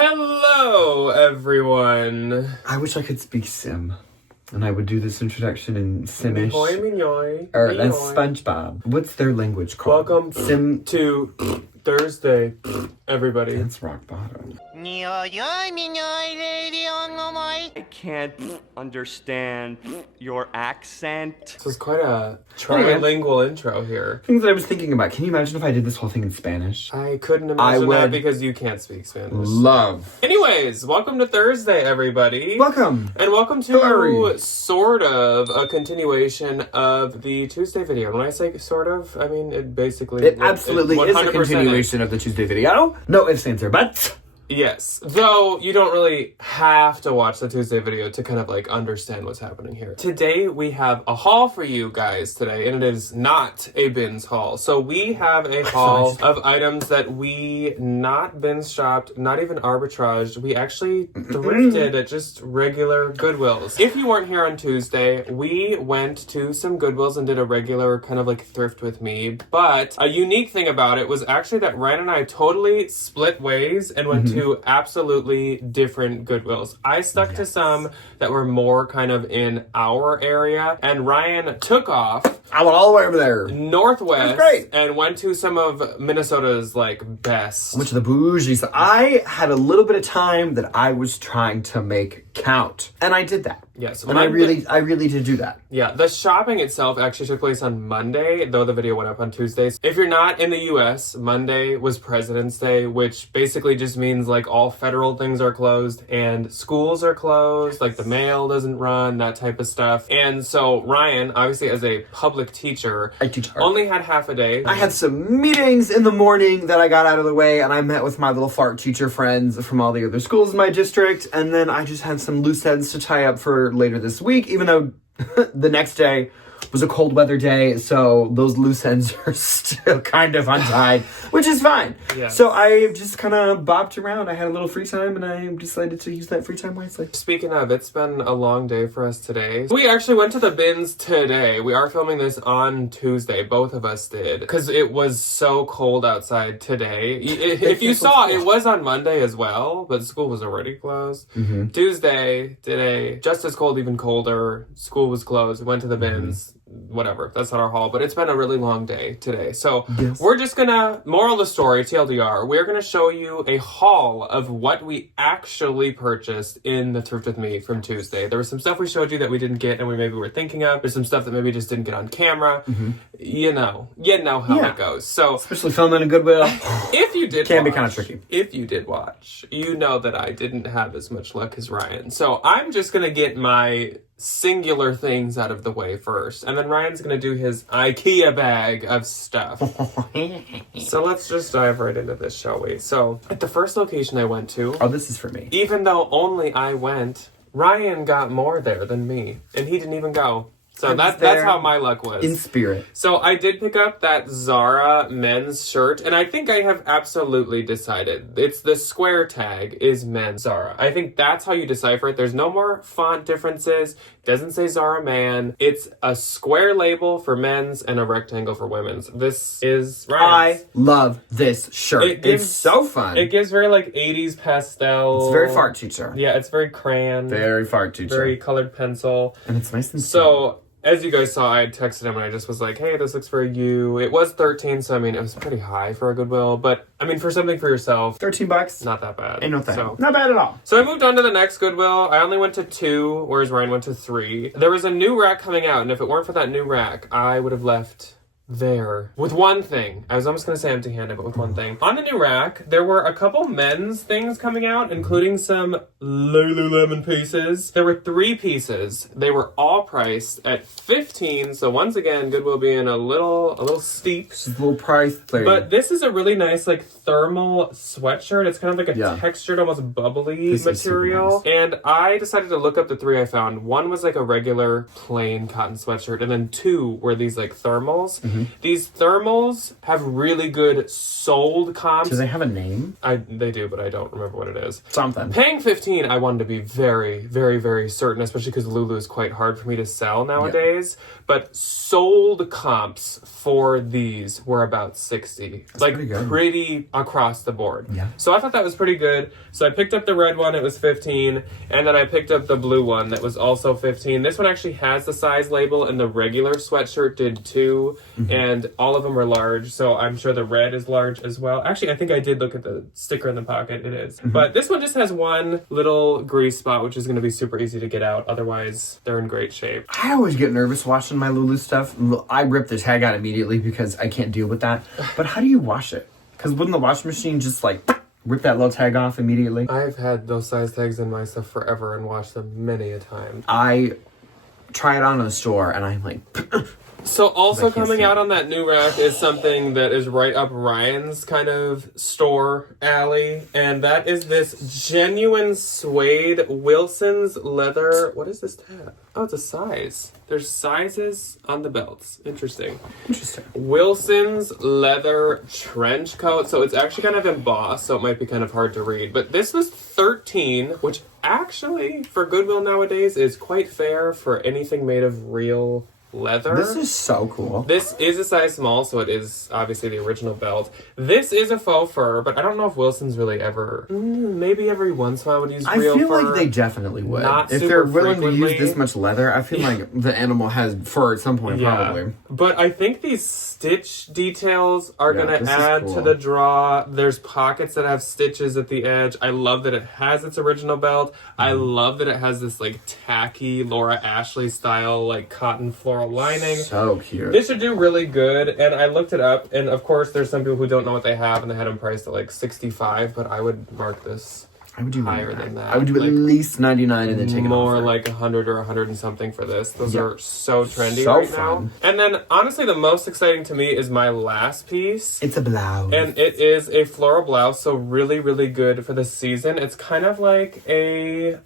Hello, everyone. I wish I could speak Sim. And I would do this introduction in Simish. Or that's SpongeBob. What's their language called? Welcome Sim to Thursday, everybody. That's rock bottom. I can't understand your accent. This is quite a trilingual intro here. Things that I was thinking about. Can you imagine if I did this whole thing in Spanish? I couldn't imagine that because you can't speak Spanish. Love. Anyways, welcome to Thursday, everybody. Welcome. And welcome to sort of a continuation of the Tuesday video. When I say sort of, I mean it basically... It absolutely is a continuation of the Tuesday video. No ifs, ands, or buts. Yes, though you don't really have to watch the Tuesday video to kind of like understand what's happening here. Today we have a haul for you guys today, and it is not a bins haul. So we have a haul of items that we not bins shopped, not even arbitraged. We actually thrifted at just regular Goodwills. If you weren't here on Tuesday, we went to some Goodwills and did a regular kind of like thrift with me. But a unique thing about it was actually that Ryan and I totally split ways and went to absolutely different Goodwills. I stuck to some that were more kind of in our area, and Ryan took off. I went all the way over there. Northwest. And went to some of Minnesota's like best. I went to the bougie. So I had a little bit of time that I was trying to make count. And I did that. Yes. And I really did do that. Yeah, the shopping itself actually took place on Monday, though the video went up on Tuesdays. If you're not in the US, Monday was President's Day, which basically just means like all federal things are closed and schools are closed, like the mail doesn't run, that type of stuff. And so Ryan, obviously as a public teacher, I teach art. Only had half a day. I had some meetings in the morning that I got out of the way, and I met with my little fart teacher friends from all the other schools in my district, and then I just had some loose ends to tie up for later this week, even though the next day was a cold weather day, so those loose ends are still kind of untied, which is fine. Yeah. So I just kind of bopped around. I had a little free time, and I decided to use that free time wisely. Speaking of, it's been a long day for us today. We actually went to the bins today. We are filming this on Tuesday. Both of us did, because it was so cold outside today. If you saw, it was on Monday as well, but school was already closed. Tuesday, today, just as cold, even colder. School was closed. Went to the bins. Whatever, that's not our haul, but it's been a really long day today. So we're just gonna, moral of the story, TLDR, we're gonna show you a haul of what we actually purchased in the Thrift With Me from Tuesday. There was some stuff we showed you that we didn't get and we maybe were thinking of. There's some stuff that maybe just didn't get on camera. You know how it goes. So especially filming a Goodwill. If you did can be kind of tricky. If you did watch, you know that I didn't have as much luck as Ryan. So I'm just gonna get my singular things out of the way first, and then Ryan's gonna do his IKEA bag of stuff. So let's just dive right into this, shall we? So at the first location I went to, this is for me. Even though only I went, Ryan got more there than me, and he didn't even go. So that's how my luck was. In spirit. So I did pick up that Zara men's shirt, and I think I have absolutely decided. It's the square tag is men's Zara. I think that's how you decipher it. There's no more font differences. It doesn't say Zara man. It's a square label for men's and a rectangle for women's. This is Ryan's. I love this shirt. It's so fun. It gives very like 80s pastel. It's very fart teacher. Yeah, it's very crayon. Very fart teacher. Very colored pencil. And it's nice and so. As you guys saw, I texted him and I just was like, hey, this looks for you. It was $13, so I mean, it was pretty high for a Goodwill. But, I mean, for something for yourself... $13? Not that bad. Ain't no thing. So, not bad at all. So I moved on to the next Goodwill. I only went to 2, whereas Ryan went to 3. There was a new rack coming out, and if it weren't for that new rack, I would have left... there with one thing. I was almost gonna say empty-handed, but with one thing. On the new rack, there were a couple men's things coming out, including some Lululemon pieces. There were 3 pieces. They were all priced at $15. So once again, Goodwill being a little steep. Just a little price thing. But this is a really nice like thermal sweatshirt. It's kind of like a textured, almost bubbly material. Nice. And I decided to look up the 3 I found. One was like a regular plain cotton sweatshirt, and then 2 were these like thermals. These thermals have really good sold comps. Do they have a name? They do, but I don't remember what it is. Something. Paying $15, I wanted to be very, very, very certain, especially because Lulu is quite hard for me to sell nowadays. But sold comps for these were about 60. That's pretty good. Pretty across the board. Yeah. So I thought that was pretty good. So I picked up the red one, it was 15, and then I picked up the blue one that was also 15. This one actually has the size label, and the regular sweatshirt did too, and all of them are large, so I'm sure the red is large as well. Actually, I think I did look at the sticker in the pocket, it is. But this one just has one little grease spot, which is going to be super easy to get out, otherwise they're in great shape. I always get nervous washing my Lulu stuff. I rip the tag out immediately because I can't deal with that. But how do you wash it? Because wouldn't the washing machine just like rip that little tag off immediately? I've had those size tags in my stuff forever and washed them many a time. I try it on in the store and I'm like... So also I can't coming see out it. on that new rack is something that is right up Ryan's kind of store alley, and that is this genuine suede Wilson's leather. What is this tab? Oh, it's a size. There's sizes on the belts. Interesting. Wilson's leather trench coat. So it's actually kind of embossed, so it might be kind of hard to read. But this was 13, which actually for Goodwill nowadays is quite fair for anything made of real leather. This is so cool. This is a size small, so it is obviously the original belt. This is a faux fur, but I don't know if Wilson's really ever... maybe every once in a while would use real fur. I feel like they definitely would. Not if super they're willing frequently. to use this much leather, I feel like the animal has fur at some point, probably. But I think these stitch details are Yeah, going to this is add cool. to the draw. There's pockets that have stitches at the edge. I love that it has its original belt. I love that it has this like tacky Laura Ashley style like cotton floral lining. So cute. This should do really good, and I looked it up, and of course there's some people who don't know what they have, and they had them priced at like 65, but I would mark this I would do higher than that. I would do at Like, least 99 and then take it more off. like 100 or 100 and something for this. Those Yeah. are so trendy So right fun. now. And then honestly the most exciting to me is my last piece. It's a blouse. And it is a floral blouse, so really, really good for the season. It's kind of like a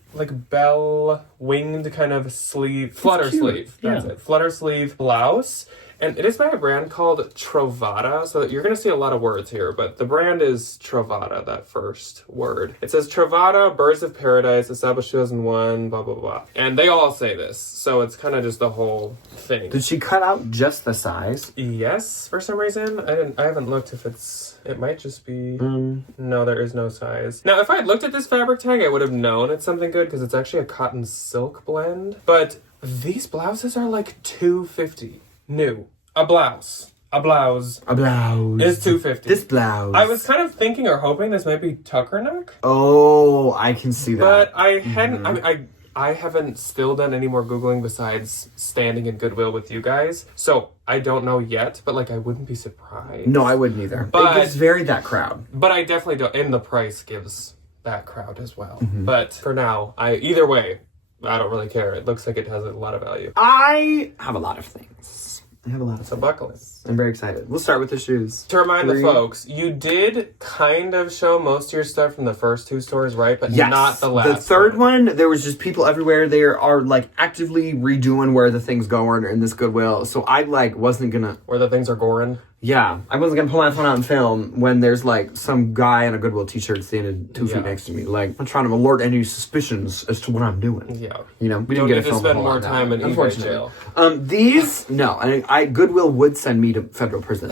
bell winged kind of sleeve, flutter cute. sleeve. That's Yeah. it. Flutter sleeve blouse. And it is by a brand called Trovata, so you're going to see a lot of words here, but the brand is Trovata, that first word. It says Trovata, Birds of Paradise, established 2001, blah, blah, blah. And they all say this, so it's kind of just the whole thing. Did she cut out just the size? Yes, for some reason. I haven't looked if it might just be... No, there is no size. Now, if I had looked at this fabric tag, I would have known it's something good, because it's actually a cotton silk blend. But these blouses are like $250. New. A blouse. A blouse. Is $250. This blouse. I was kind of thinking or hoping this might be tucker neck, Oh, I can see that. but I hadn't. I mean, I haven't still done any more Googling besides standing in Goodwill with you guys, so I don't know yet. But like, I wouldn't be surprised. No, I wouldn't either. But- it gives very that crowd. But I definitely don't. And the price gives that crowd as well. But for now, either way, I don't really care. It looks like it has a lot of value. I have a lot of things. I have a lot of So stuff. buckle in. I'm very excited. We'll start with the shoes. To remind the 3. folks, you did kind of show most of your stuff from the first 2 stores, right? But Yes. not the last. The third one, there was just people everywhere. They are like actively redoing where the things go are in this Goodwill. So I wasn't gonna. Where the things are goring. Yeah, I wasn't gonna pull my phone out and film when there's like some guy in a Goodwill t-shirt standing 2 feet Yeah. next to me. Like, I'm trying to alert any suspicions as to what I'm doing. Yeah. You know, we Don't didn't get need a to film spend a whole more lot time now, in eBay unfortunately. jail. These no, I Goodwill would send me to federal prison.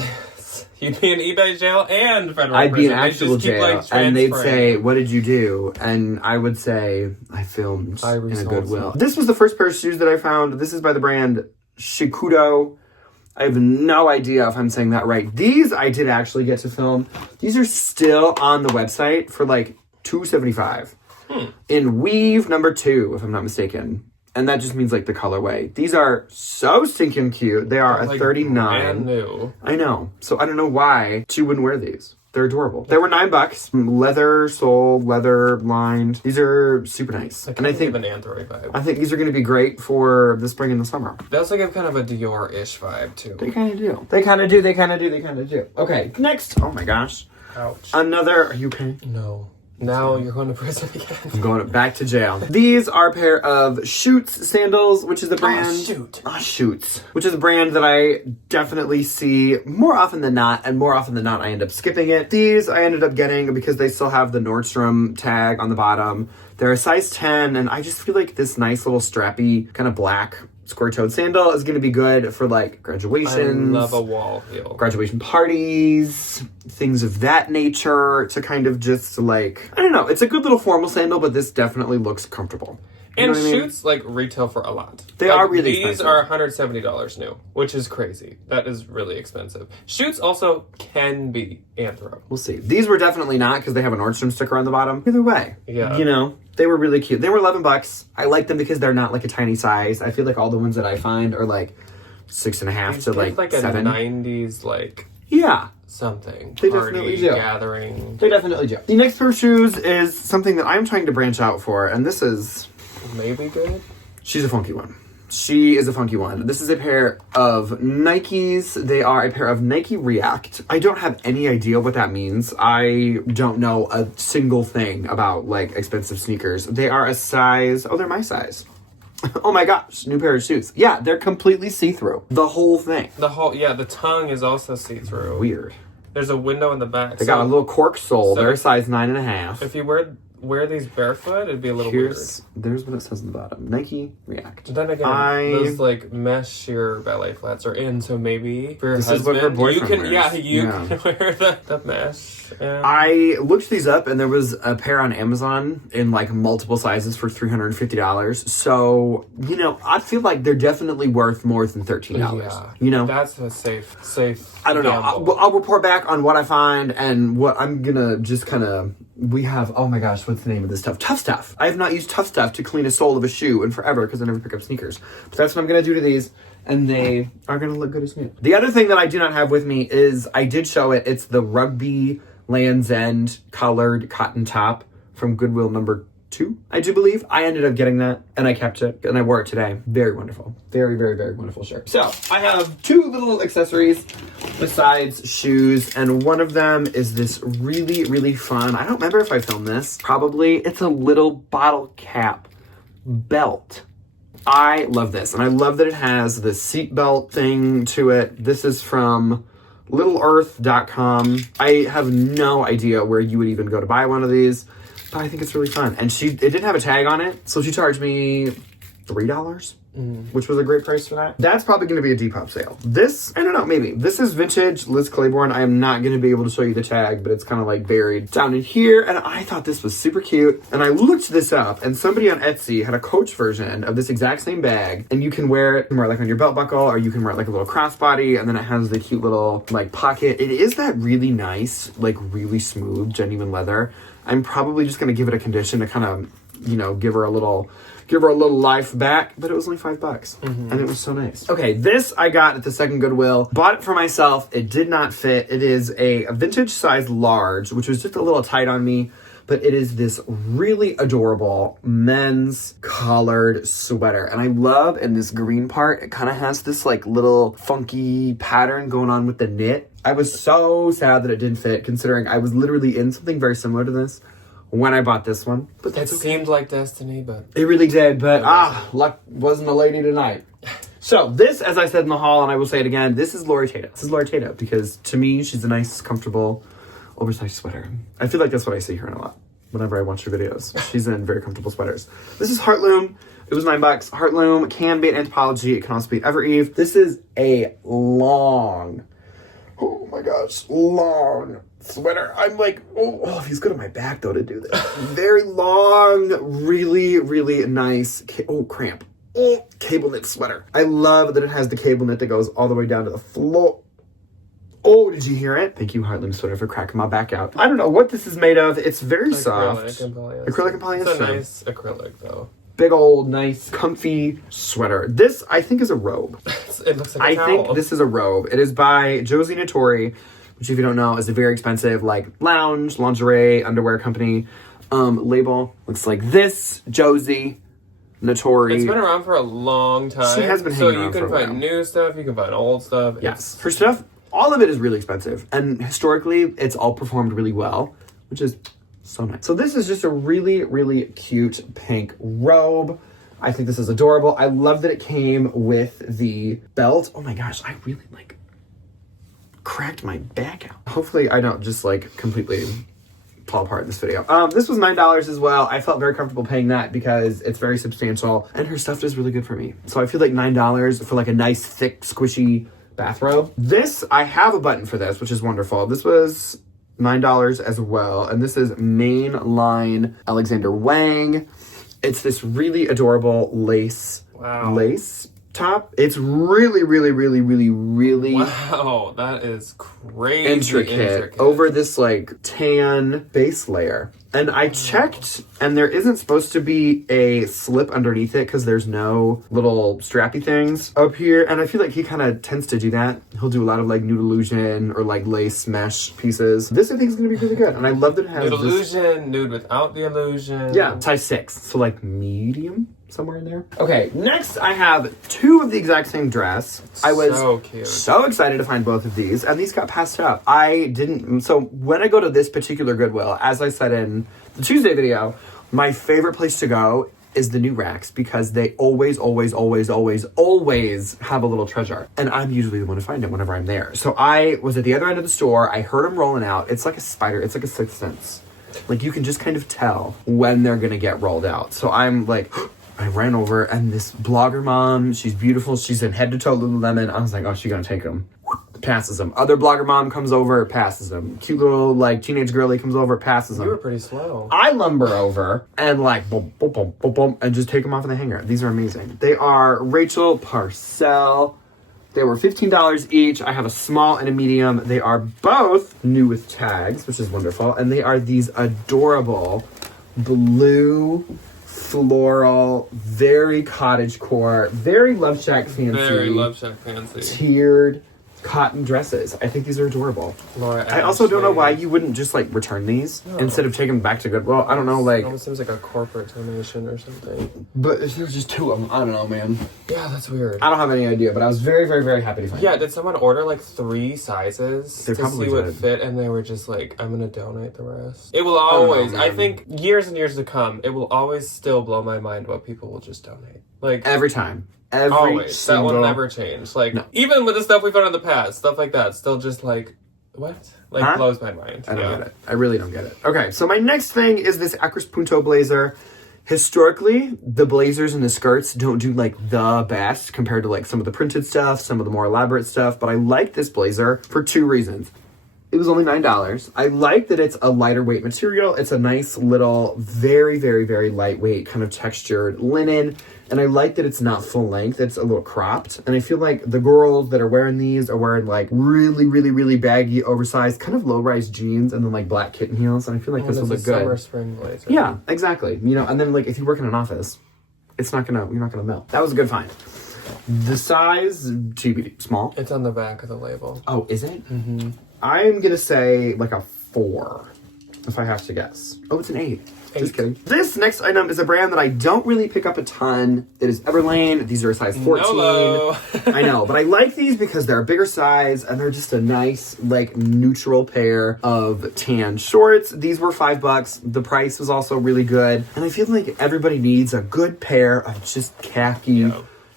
You'd be in eBay jail and federal I'd be in prison. They actual just keep, jail, like, and they'd transferring. say, "What did you do?" And I would say, "I filmed I in a resold Goodwill." some. This was the first pair of shoes that I found. This is by the brand Shikudo. I have no idea if I'm saying that right. These I did actually get to film. These are still on the website for like $275 in weave number 2, if I'm not mistaken. And that just means like the colorway. These are so stinking cute. They are Like, a 39. brand new. I know. So I don't know why she wouldn't wear these. They're adorable. They were $9. Leather sole, leather lined. These are super nice. And I think an Android vibe. I think these are going to be great for the spring and the summer. They also give kind of a Dior-ish vibe too. They kind of do. They kind of do. Okay, next. Oh my gosh. Ouch. Another. Are you okay? No. Now you're going to prison again. I'm going back to jail. These are a pair of Shoots sandals, which is a brand. Shoots. Which is a brand that I definitely see more often than not, and more often than not, I end up skipping it. These I ended up getting because they still have the Nordstrom tag on the bottom. They're a size 10, and I just feel like this nice little strappy kind of black square-toed sandal is going to be good for like graduations. I love a wall heel. Graduation parties, things of that nature, to kind of just like, I don't know, it's a good little formal sandal, but this definitely looks comfortable. You And know what I mean? Shoots like retail for a lot. They Like, are really these expensive. are $170 new, which is crazy. That is really expensive. Shoots also can be Anthro. We'll see. These were definitely not because they have a Nordstrom sticker on the bottom. Either way, Yeah. you know, they were really cute. They were $11. I like them because they're not like a tiny size. I feel like all the ones that I find are like 6.5 These to give, like a 7. 90s like Yeah. something. They Party, definitely do. gathering. They definitely do. The next pair of shoes is something that I'm trying to branch out for, and this is... Maybe good. She's a funky one. She is a funky one. This is a pair of Nikes. They are a pair of Nike React. I don't have any idea what that means. I don't know a single thing about like expensive sneakers. They are a size... Oh, they're my size. Oh my gosh, new pair of shoes. Yeah, they're completely see-through. The whole thing. The tongue is also see-through. Weird. There's a window in the back. They got a little cork sole. so They're a size 9.5. If you wear these barefoot, it'd be a little There's what it says on the bottom. Nike React. weird. Then again, those like mesh sheer ballet flats are in, so maybe for your This husband, is what her boyfriend you can wears. you Yeah. can wear the mesh. And I looked these up, and there was a pair on Amazon in like multiple sizes for $350. So, you know, I feel like they're definitely worth more than $13. yeah, You know, that's a safe. I don't know. gamble. I'll report back on what I find and what I'm gonna just kind of. We have, oh my gosh, what's the name of this stuff? Tough Stuff. I have not used Tough Stuff to clean a sole of a shoe in forever because I never pick up sneakers. But that's what I'm gonna do to these, and they are gonna look good as new. The other thing that I do not have with me is, I did show it. It's the Rugby Land's End colored cotton top from Goodwill number 2, I do believe. I ended up getting that, and I kept it, and I wore it today. Very wonderful. Very, very, very wonderful shirt. So, I have 2 little accessories besides shoes, and one of them is this really, really fun, I don't remember if I filmed this, probably, it's a little bottle cap belt. I love this, and I love that it has the seat belt thing to it. This is from littleearth.com. I have no idea where you would even go to buy one of these, but I think it's really fun. And it didn't have a tag on it, so she charged me $3, which was a great price for that. That's probably going to be a Depop sale. This, I don't know, maybe. This is vintage Liz Claiborne. I am not going to be able to show you the tag, but it's kind of like buried down in here. And I thought this was super cute. And I looked this up, and somebody on Etsy had a Coach version of this exact same bag. And you can wear it like on your belt buckle, or you can wear it like a little crossbody. And then it has the cute little like pocket. It is that really nice, like really smooth, genuine leather. I'm probably just going to give it a condition to kind of, you know, give her a little life back, but it was only $5, and it was so nice. Okay, this I got at the second Goodwill. Bought it for myself. It did not fit. It is a vintage size large, which was just a little tight on me, but it is this really adorable men's collared sweater. And I love in this green part, it kind of has this like little funky pattern going on with the knit. I was so sad that it didn't fit, considering I was literally in something very similar to this when I bought this one. But It seemed like destiny, but it really did, but luck wasn't a lady tonight. So this, as I said in the haul, and I will say it again, this is Lori Tato. This is Lori Tato because to me, she's a nice, comfortable, oversized sweater. I feel like that's what I see her in a lot whenever I watch her videos. She's in very comfortable sweaters. This is Heartloom. It was $9. Heartloom can be an Anthropologie. It can also be Evereve. This is a long, oh my gosh, long sweater. I'm like, oh, he's good on my back though to do this. Very long, really, really nice, cramp. Oh, cable knit sweater. I love that it has the cable knit that goes all the way down to the floor. Oh, did you hear it? Thank you, Heartloom Sweater, for cracking my back out. I don't know what this is made of. It's very soft. Acrylic and polyester. It's a nice acrylic, though. Big old, nice, comfy sweater. This, I think, is a robe. It looks like a towel. I think this is a robe. It is by Josie Natori, which, if you don't know, is a very expensive, like, lingerie, underwear company. Label looks like this. Josie Natori. It's been around for a long time. She has been hanging around So you can find new stuff, you can find old stuff. Yes. Her stuff, all of it is really expensive. And historically, it's all performed really well, which is So nice. So this is just a really, really cute pink robe. I think this is adorable. I love that it came with the belt. Oh my gosh, I really like cracked my back out. Hopefully I don't just like completely fall apart in this video. This was $9 as well. I felt very comfortable paying that because it's very substantial and her stuff is really good for me. So I feel like $9 for like a nice, thick, squishy bathrobe. This, I have a button for this, which is wonderful. This was $9 as well. And this is Mainline Alexander Wang. It's this really adorable lace top. It's really, really, really, really, really wow, that is crazy intricate over this like tan base layer. And I checked, and there isn't supposed to be a slip underneath it because there's no little strappy things up here. And I feel like he kind of tends to do that. He'll do a lot of like nude illusion or like lace mesh pieces. This I think is going to be really good. And I love that it has nude illusion, nude without the illusion. Yeah, size 6. So like medium, somewhere in there. Okay, next I have 2 of the exact same dress. I was so cute. So excited to find both of these, and these got passed up. So when I go to this particular Goodwill, as I said in the Tuesday video, my favorite place to go is the new racks because they always have a little treasure. And I'm usually the one to find it whenever I'm there. So I was at the other end of the store. I heard them rolling out. It's like a spider. It's like a sixth sense. Like you can just kind of tell when they're going to get rolled out. So I'm like... I ran over, and this blogger mom, she's beautiful. She's in head-to-toe Lululemon. I was like, oh, she's going to take them. Passes them. Other blogger mom comes over, passes them. Cute little, like, teenage girlie comes over, passes them. You were pretty slow. I lumber over and, like, boom, boom, boom, boom, boom, and just take them off of the hanger. These are amazing. They are Rachel Parcell. They were $15 each. I have a small and a medium. They are both new with tags, which is wonderful. And they are these adorable blue... floral, very cottagecore, very Love Shack fancy, tiered cotton dresses. I think these are adorable. Laura, I also don't know why you wouldn't just like return these instead of taking them back to Goodwill. I don't know, like... It almost seems like a corporate donation or something. But there's just 2 of them. I don't know, man. Yeah, that's weird. I don't have any idea, but I was very, very, very happy to find Yeah, did someone order like 3 sizes to see what fit, and they were just like, I'm gonna donate the rest? It will always, I think, years and years to come, it will always still blow my mind what people will just donate. Like every time. Always. That will never change. Like, even with the stuff we've done in the past, stuff like that, still just like, what? Like, blows my mind. I don't get it. I really don't get it. Okay, so my next thing is this Acris Punto blazer. Historically, the blazers and the skirts don't do, like, the best compared to, like, some of the printed stuff, some of the more elaborate stuff, but I like this blazer for 2 reasons. It was only $9. I like that it's a lighter weight material. It's a nice little, very, very, very lightweight kind of textured linen. And I like that it's not full length. It's a little cropped. And I feel like the girls that are wearing these are wearing like really, really, really baggy, oversized, kind of low-rise jeans and then like black kitten heels. And I feel like this will look good. Summer, spring blazer. Yeah, exactly. You know, and then like if you work in an office, you're not gonna melt. That was a good find. The size, TBD, small. It's on the back of the label. Oh, is it? Mm-hmm. I'm gonna say like a 4, if I have to guess. Oh, it's an 8. Just kidding. This next item is a brand that I don't really pick up a ton. It is Everlane. These are a size 14. Nolo. I know, but I like these because they're a bigger size and they're just a nice, like, neutral pair of tan shorts. These were $5. The price was also really good. And I feel like everybody needs a good pair of just khaki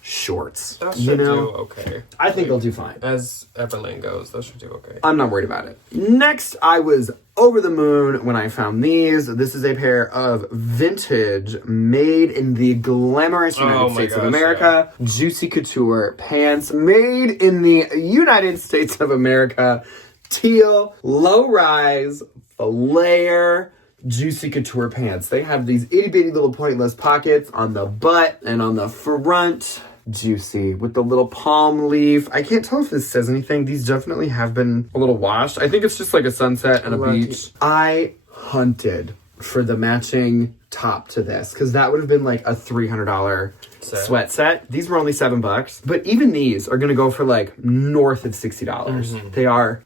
shorts. That should do okay. I think they'll do fine. As Everlane goes, those should do okay. I'm not worried about it. Next, I was over the moon when I found these. This is a pair of vintage, made in the glamorous United States of America, Juicy Couture pants, made in the United States of America, teal, low-rise, flare, Juicy Couture pants. They have these itty-bitty little pointless pockets on the butt and on the front. Juicy with the little palm leaf. I can't tell if this says anything. These definitely have been a little washed. I think it's just like a sunset and a beach. I hunted for the matching top to this because that would have been like a $300 sweat set. These were only $7, but even these are gonna go for like north of $60. Mm-hmm. They are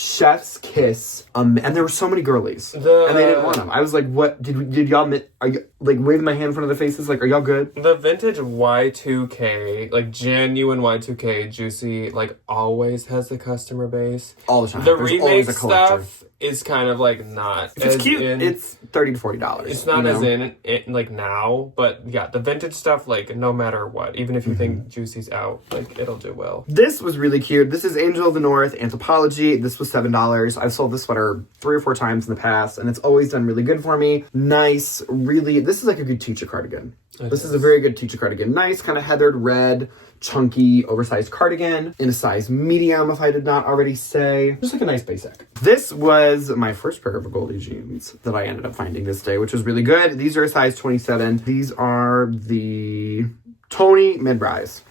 chef's kiss, and there were so many girlies, and they didn't want them. I was like, "What did y'all? Are you like waving my hand in front of their faces? Like, are y'all good?" The vintage Y2K, like genuine Y2K, Juicy, like always has the customer base. All the time. The There's remake always a collector. stuff is kind of like not If it's as cute, in. it's $30 to $40. It's not as in it, like now, but yeah, the vintage stuff, like no matter what, even if you think Juicy's out, like it'll do well. This was really cute. This is Angel of the North Anthropology. This was $7. I've sold this sweater 3 or 4 times in the past, and it's always done really good for me. Nice, really. This is like a good teacher cardigan. This is a very good teacher cardigan. Nice, kind of heathered red, chunky, oversized cardigan in a size medium, if I did not already say. Just like a nice basic. This was my first pair of Goldie jeans that I ended up finding this day, which was really good. These are a size 27. These are the Tony mid-rise.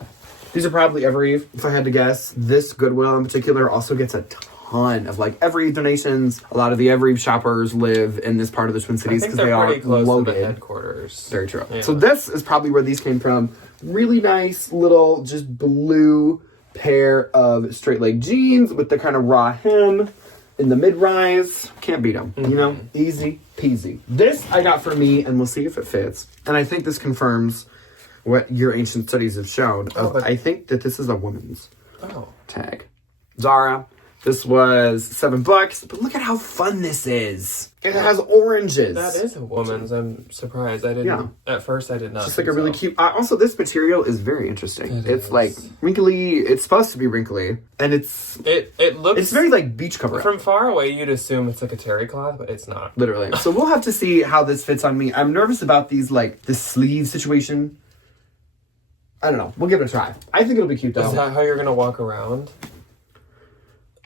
These are probably Evereve, if I had to guess. This Goodwill in particular also gets a ton of like Evereve donations. A lot of the Evereve shoppers live in this part of the Twin Cities because they are loaded. To the headquarters. Very true. Yeah. So this is probably where these came from. Really nice little just blue pair of straight leg jeans with the kind of raw hem in the mid-rise. Can't beat them, you know? Easy peasy. This I got for me, and we'll see if it fits. And I think this confirms what your ancient studies have shown. I think that this is a woman's tag. Zara. This was $7, but look at how fun this is. It has oranges. That is a woman's. I'm surprised. I didn't. Yeah. At first, I did not. Just like a really cute. Also, this material is very interesting. It's like wrinkly. It's supposed to be wrinkly, and it looks. It's very like beach cover. From far away, you'd assume it's like a terry cloth, but it's not. Literally. So we'll have to see how this fits on me. I'm nervous about these like the sleeve situation. I don't know. We'll give it a try. I think it'll be cute though. Is that how you're gonna walk around?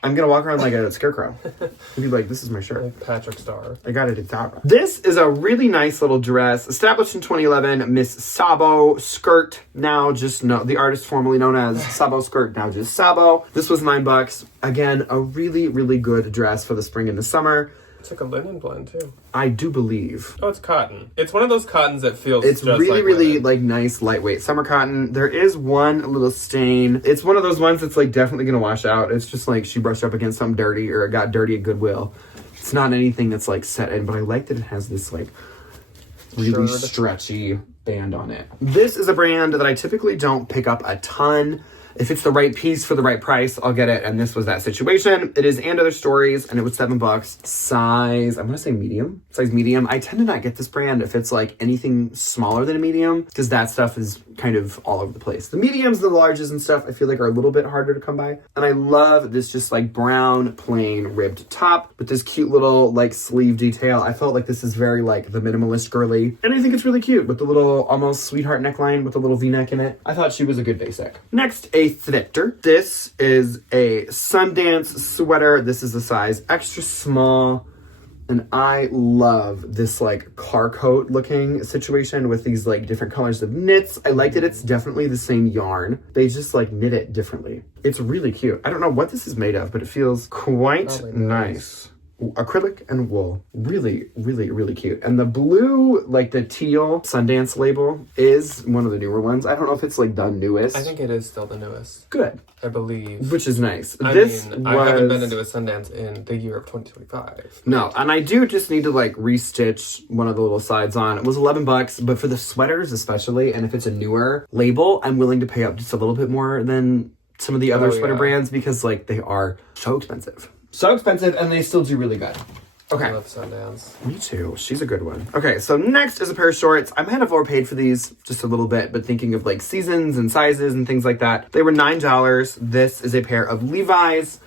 I'm gonna walk around like a scarecrow. And be like, this is my shirt. Like Patrick Star. I got it at Zara. This is a really nice little dress. Established in 2011. Miss Sabo skirt. Now just the artist formerly known as Sabo skirt. Now just Sabo. This was $9. Again, a really, really good dress for the spring and the summer. It's like a linen blend too. I do believe. Oh, it's cotton. It's one of those cottons that feels. It's just really, like really linen. like nice, lightweight summer cotton. There is one little stain. It's one of those ones that's like definitely gonna wash out. It's just like she brushed up against something dirty or it got dirty at Goodwill. It's not anything that's like set in, but I like that it has this like really stretchy band on it. This is a brand that I typically don't pick up a ton. If it's the right piece for the right price, I'll get it. And this was that situation. It is And Other Stories, and it was $7. Size, I'm gonna say medium. Size medium. I tend to not get this brand if it's like anything smaller than a medium, because that stuff is kind of all over the place. The mediums, the larges and stuff, I feel like are a little bit harder to come by. And I love this just like brown, plain ribbed top with this cute little like sleeve detail. I felt like this is very like the minimalist girly. And I think it's really cute with the little almost sweetheart neckline with a little V-neck in it. I thought she was a good basic. Next, a Thrifter. This is a Sundance sweater. This is a size extra small. And I love this like car coat looking situation with these like different colors of knits. I like that it's definitely the same yarn. They just like knit it differently. It's really cute. I don't know what this is made of, but it feels quite nice. Acrylic and wool. Really, really, really cute. And the blue, like the teal Sundance label is one of the newer ones. I don't know if it's like the newest. I think it is still the newest. Good. I believe. Which is nice. I haven't been into a Sundance in the year of 2025. No, and I do just need to like restitch one of the little sides on. It was $11, but for the sweaters especially, and if it's a newer label, I'm willing to pay up just a little bit more than some of the other sweater brands because like they are so expensive. So expensive, and they still do really good. Okay. I love Sundance. Me too. She's a good one. Okay, so next is a pair of shorts. I might have overpaid for these just a little bit, but thinking of like seasons and sizes and things like that. They were $9. This is a pair of Levi's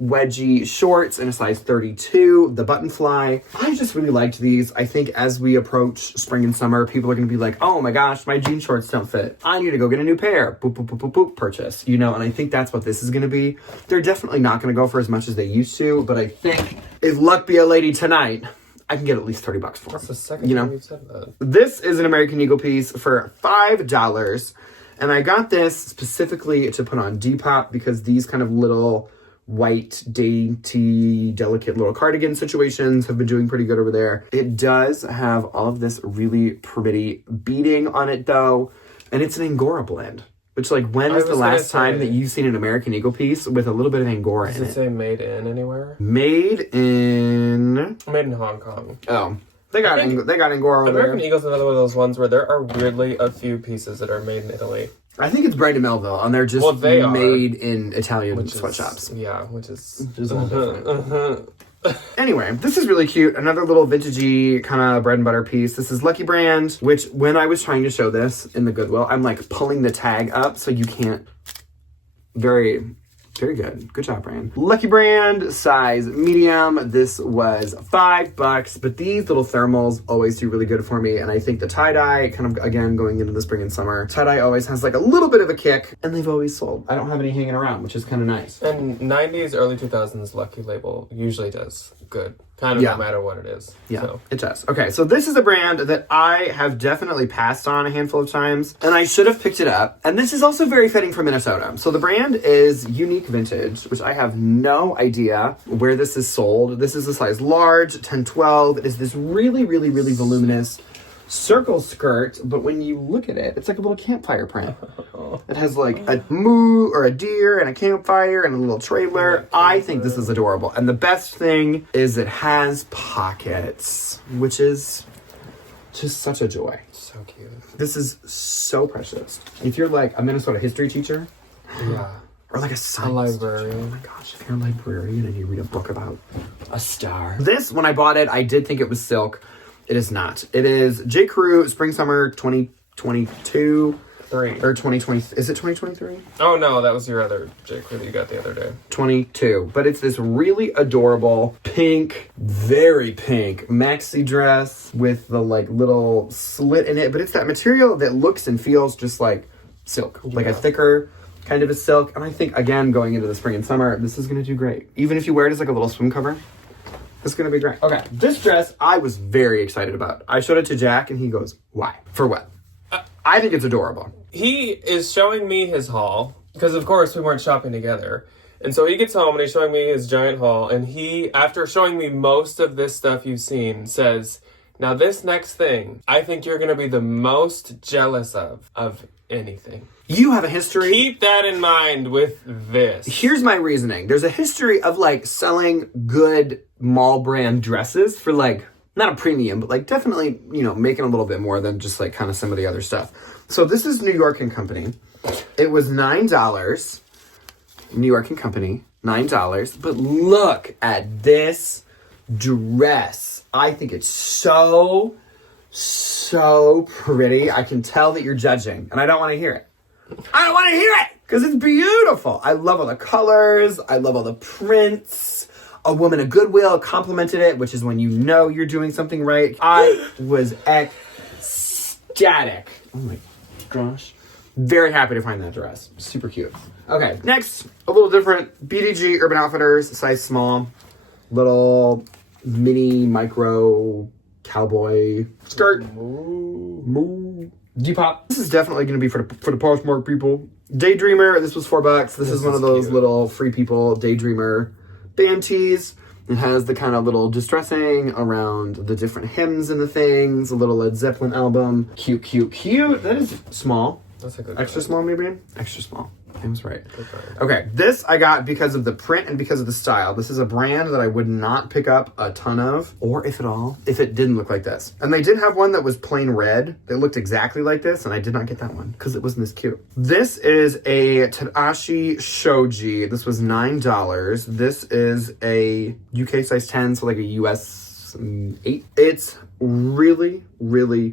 wedgie shorts in a size 32, the button fly. I just really liked these. I think as we approach spring and summer, people are going to be like, oh my gosh, my jean shorts don't fit. I need to go get a new pair. Boop, boop, boop, boop, boop, purchase. You know, and I think that's what this is going to be. They're definitely not going to go for as much as they used to, but I think if luck be a lady tonight, I can get at least $30 for them. That's the second time you've said that. This is an American Eagle piece for $5. And I got this specifically to put on Depop because these kind of little white, dainty, delicate little cardigan situations have been doing pretty good over there. It does have all of this really pretty beading on it though, and it's an Angora blend. Which, like, when is the last time that you've seen an American Eagle piece with a little bit of Angora in it? Does it say made in anywhere? Made in Hong Kong. Oh. They got Angora over there. American Eagle's another one of those ones where there are weirdly a few pieces that are made in Italy. I think it's Brandon Melville, and they're just made in Italian sweatshops. Yeah, which is a little different. Anyway, this is really cute. Another little vintagey kind of bread and butter piece. This is Lucky Brand, which when I was trying to show this in the Goodwill, I'm like pulling the tag up so you can't. Very good. Good job, Brand. Lucky Brand, size medium. This was $5, but these little thermals always do really good for me. And I think the tie-dye, kind of, again, going into the spring and summer, tie-dye always has like a little bit of a kick, and they've always sold. I don't have any hanging around, which is kind of nice. And 90s, early 2000s Lucky label usually does good. Kind of no matter what it is. Yeah, so. It does. Okay, so this is a brand that I have definitely passed on a handful of times, and I should have picked it up. And this is also very fitting for Minnesota. So the brand is Unique Vintage, which I have no idea where this is sold. This is a size large, 10-12. It is this really, really, really voluminous circle skirt, but when you look at it, it's like a little campfire print. It has like a moo or a deer and a campfire and a little trailer. I think this is adorable. And the best thing is it has pockets, which is just such a joy. So cute. This is so precious. If you're like a Minnesota history teacher, or like a science librarian. Oh my gosh, if you're a librarian and you read a book about a star. This, when I bought it, I did think it was silk. It is not. It is J. Crew Spring Summer 2022 or 2020. Is it 2023? Oh no, that was your other J. Crew that you got the other day. 22. But it's this really adorable pink, very pink maxi dress with the like little slit in it. But it's that material that looks and feels just like silk, like a thicker kind of a silk. And I think, again, going into the spring and summer, this is going to do great. Even if you wear it as like a little swim cover. It's gonna be great. Okay, this dress I was very excited about. I showed it to Jack and he goes, why? For what? I think it's adorable. He is showing me his haul, because of course we weren't shopping together. And so he gets home and he's showing me his giant haul, and he, after showing me most of this stuff you've seen, says, now this next thing, I think you're gonna be the most jealous of anything. You have a history. Keep that in mind with this. Here's my reasoning. There's a history of like selling good mall brand dresses for like, not a premium, but like definitely, you know, making a little bit more than just like kind of some of the other stuff. So this is New York and Company. It was $9. New York and Company, $9. But look at this dress. I think it's so pretty. I can tell that you're judging, and I don't want to hear it. I don't want to hear it because it's beautiful. I love all the colors. I love all the prints. A woman at Goodwill complimented it, which is when you know you're doing something right. I was ecstatic. Oh my gosh. Very happy to find that dress. Super cute. Okay, next, a little different. BDG Urban Outfitters, size small. Little mini micro cowboy skirt. Moo. Depop. This is definitely going to be for the Poshmark people. Daydreamer. This was $4. This is one of those cute little free people Daydreamer band tees. It has the kind of little distressing around the different hymns and the things. A little Led Zeppelin album. Cute, cute, cute. That is small. That's a good Extra small, maybe? Extra small. I was right. Good find. Okay, this I got because of the print and because of the style. This is a brand that I would not pick up a ton of, or if at all, if it didn't look like this. And they did have one that was plain red that looked exactly like this, and I did not get that one because it wasn't this cute. This is a Tadashi Shoji. This was $9. This is a UK size 10, so like a US 8. It's really, really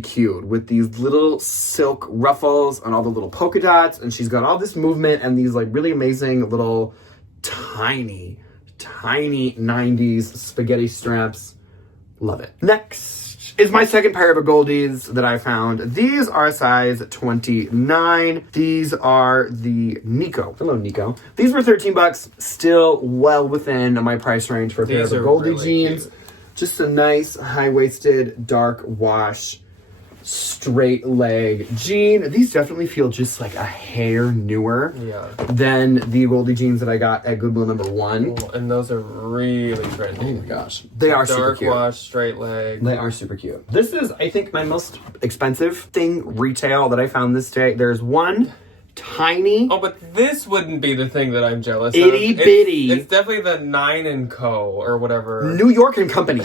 cute with these little silk ruffles and all the little polka dots, and she's got all this movement and these like really amazing little tiny 90s spaghetti straps. Love it. Next is my second pair of goldies that I found. These are a size 29. These are the Nico. Hello, Nico. These were $13, still well within my price range for a pair of Goldie really jeans. Cute. Just a nice high-waisted, dark wash, straight leg jean. These definitely feel just like a hair newer than the Goldie jeans that I got at Goodwill number 1. Ooh, and those are really trendy. Oh my gosh. They are super cute. Dark wash, straight leg. They are super cute. This is, I think, my most expensive thing retail that I found this day. There's one tiny. Oh, but this wouldn't be the thing that I'm jealous itty of. bitty. It's definitely the 9 & Co. or whatever. New York and Company.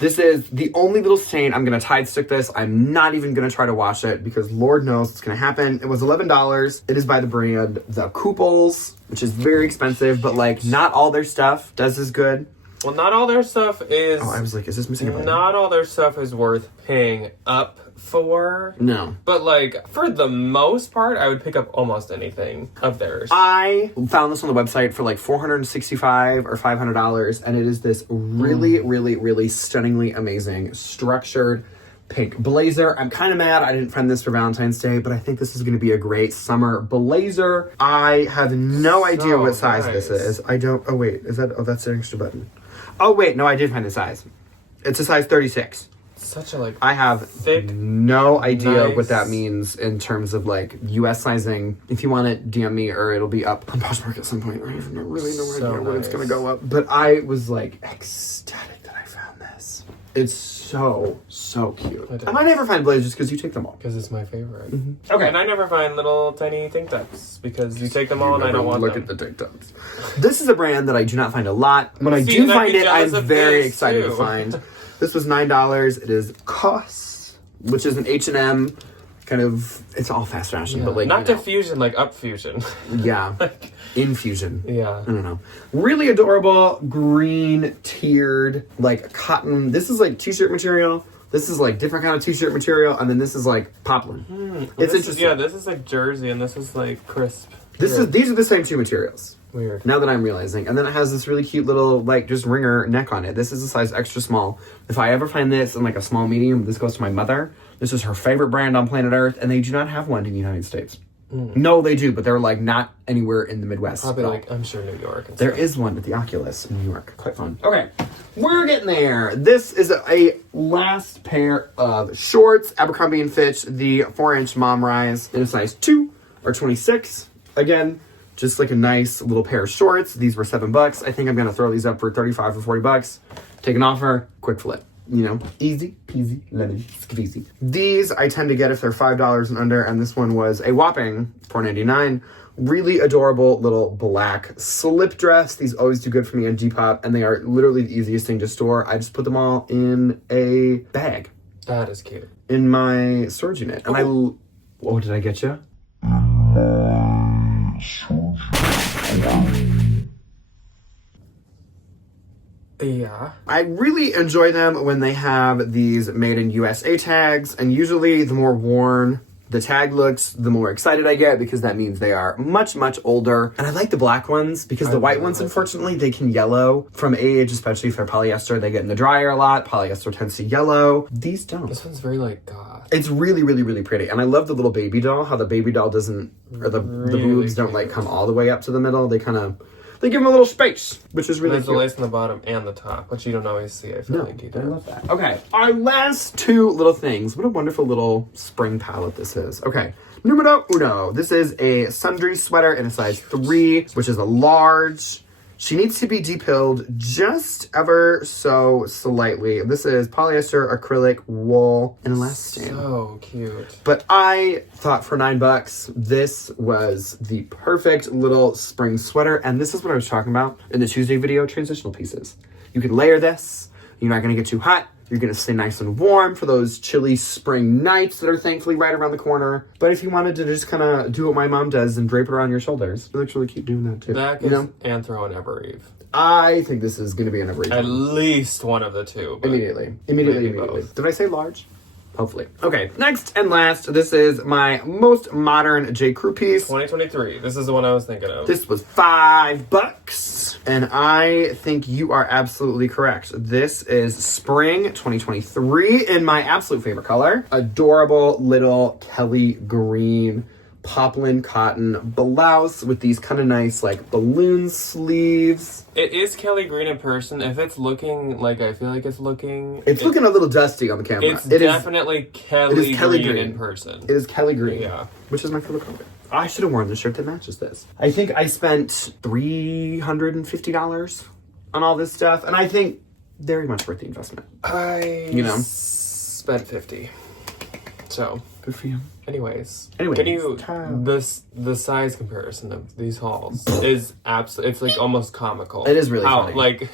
This is the only little stain. I'm going to Tide stick this. I'm not even going to try to wash it because Lord knows what's going to happen. It was $11. It is by the brand The Kooples, which is very expensive, but like not all their stuff does as good. Well, not all their stuff is... Oh, I was like, is this missing a button? Not all their stuff is worth paying up for. No. But, like, for the most part, I would pick up almost anything of theirs. I found this on the website for like $465 or $500, and it is this really, really, really stunningly amazing structured pink blazer. I'm kind of mad I didn't find this for Valentine's Day, but I think this is going to be a great summer blazer. I have no idea what size this is. I don't... Oh, wait. Is that... Oh, that's an extra button. Oh, wait. No, I did find the size. It's a size 36. Such a, like, I have thick, no idea nice. what that means in terms of, like, U.S. sizing. If you want it, DM me, or it'll be up on Poshmark at some point. I don't even really know where when it's going to go up. But I was, like, ecstatic that I found this. It's so cute. I might never find blazers because you take them all. Because it's my favorite. Mm-hmm. Okay. And I never find little tiny tank tops because you take them all and I don't want look them. at the tank tops. This is a brand that I do not find a lot. When I do and I'd find be it, I'm jealous of very this, excited too. to find. This was $9. It is COS, which is an H&M kind of... It's all fast fashion, but like... Not diffusion, like upfusion. Yeah. Infusion. Yeah. I don't know. Really adorable green tiered like cotton. This is like t-shirt material. This is like different kind of t-shirt material, and then this is like poplin. It's interesting. This is like jersey, and this is like crisp. These are the same two materials. Weird. Now that I'm realizing. And then it has this really cute little like just ringer neck on it. This is a size extra small. If I ever find this in like a small medium, this goes to my mother. This is her favorite brand on planet Earth, and they do not have one in the United States. No, they do, but they're like not anywhere in the Midwest. Probably like, I'm sure New York. And There stuff. is one at the Oculus in New York. Quite fun. Okay, we're getting there. This is a last pair of shorts. Abercrombie & Fitch, the 4-inch mom rise in a size 2 or 26. Again, just like a nice little pair of shorts. These were $7. I think I'm going to throw these up for 35 or 40 bucks. Take an offer, quick flip. You know, easy peasy lemon squeezy. These I tend to get if they're $5 and under, and this one was a whopping $4.99. Really adorable little black slip dress. These always do good for me on Depop, and they are literally the easiest thing to store. I just put them all in a bag That is cute. in my storage unit. And oh, did I get you? Yeah. I really enjoy them when they have these made in USA tags, and usually the more worn the tag looks, the more excited I get because that means they are much, much older. And I like the black ones because the white ones, unfortunately, they can yellow from age, especially if they're polyester. They get in the dryer a lot. Polyester tends to yellow. These don't. This one's very like goth. It's really, really, really pretty. And I love the little baby doll, how the baby doll doesn't, or the boobs don't like come all the way up to the middle. They kind of... They give them a little space, which is really There's the cute. lace on the bottom and the top, which you don't always see. I feel like you do. I love that. Okay, our last two little things. What a wonderful little spring palette this is. Okay, numero uno. This is a sundry sweater in a size 3, which is a large. She needs to be depilled just ever so slightly. This is polyester, acrylic, wool, and elastin. So cute. But I thought for $9, this was the perfect little spring sweater. And this is what I was talking about in the Tuesday video, transitional pieces. You can layer this. You're not going to get too hot. You're going to stay nice and warm for those chilly spring nights that are thankfully right around the corner. But if you wanted to just kind of do what my mom does and drape it around your shoulders, it looks really cute doing that too. That is Anthro and Ebereve. I think this is going to be an Ebereve. At least one of the two. Immediately. both. Did I say large? Hopefully. Okay, next and last, this is my most modern J. Crew piece. 2023. This is the one I was thinking of. This was $5, and I think you are absolutely correct. This is spring 2023 in my absolute favorite color. Adorable little Kelly green poplin cotton blouse with these kind of nice like balloon sleeves. It is Kelly green in person. If it's looking like I feel like it's looking... It's looking a little dusty on the camera. It's definitely Kelly Kelly green green in person. It is Kelly green. Yeah. Which is my favorite color. I should have worn the shirt that matches this. I think I spent $350 on all this stuff, and I think very much worth the investment. Spent 50. So, good for you. Anyways, Anyways, can you the size comparison of these hauls is absolutely, it's like almost comical. It is really how funny. like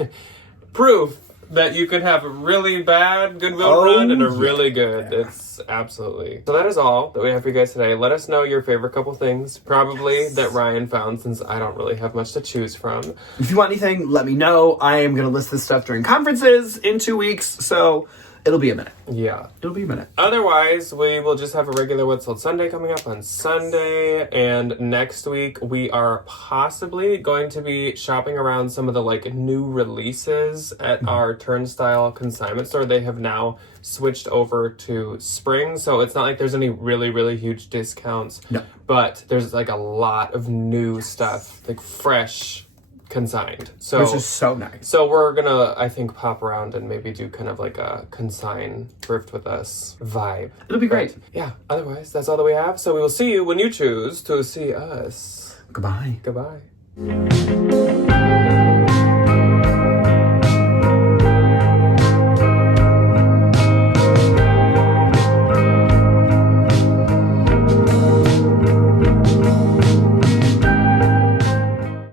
proof that you could have a really bad Goodwill run and a really good. It's absolutely. So that is all that we have for you guys today. Let us know your favorite couple things, probably that Ryan found, since I don't really have much to choose from. If you want anything, let me know. I am going to list this stuff during conferences in 2 weeks, so it'll be a minute. Yeah. It'll be a minute. Otherwise, we will just have a regular What's Sold Sunday coming up on Sunday. And next week, we are possibly going to be shopping around some of the like new releases at our Turnstile consignment store. They have now switched over to spring. So it's not like there's any really, really huge discounts. No. But there's like a lot of new stuff, like fresh consigned. So Which is so nice. So we're gonna, I think, pop around and maybe do kind of like a consign thrift with us vibe. It'll be great. But, yeah, otherwise, that's all that we have. So we will see you when you choose to see us. Goodbye. Goodbye.